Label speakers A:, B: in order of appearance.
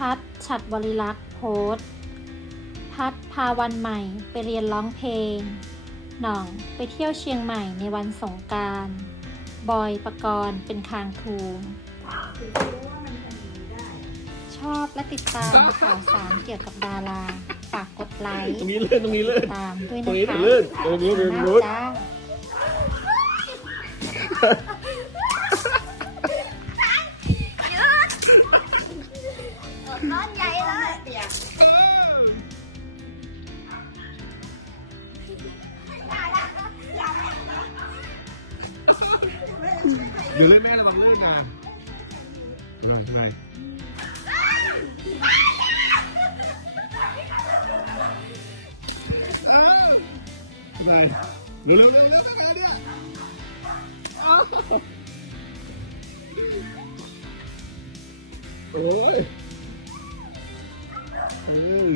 A: พัฒน์ฉัดบริลักษ์โพสต์พัดพาวันใหม่ไปเรียนร้องเพลง หน่องไปเที่ยวเชียงใหม่ในวันสงกรารบอยประกรณ์เป็นคางทูมชอบและติดตามข่าวสารเกี่ยวกับดาราฝากกดไลค์
B: ตรงนี้ลื่นตรงนี้ลื่น
A: ตามด้วย
B: ตรง
A: นะ
B: นี้
A: คะ
B: ลื่นตรงนี้ลื่น
A: ขอบ
B: นุ
A: คุ
B: ช
A: ณจ้า
C: ร้อน เลยเปียก
B: อยู่ลื่นแม่ระวังเลื่นนะไปหน่อยไปหนอยไปเร็วเร็วเร็วเร็วไปเนี่ยโอ้ย อืม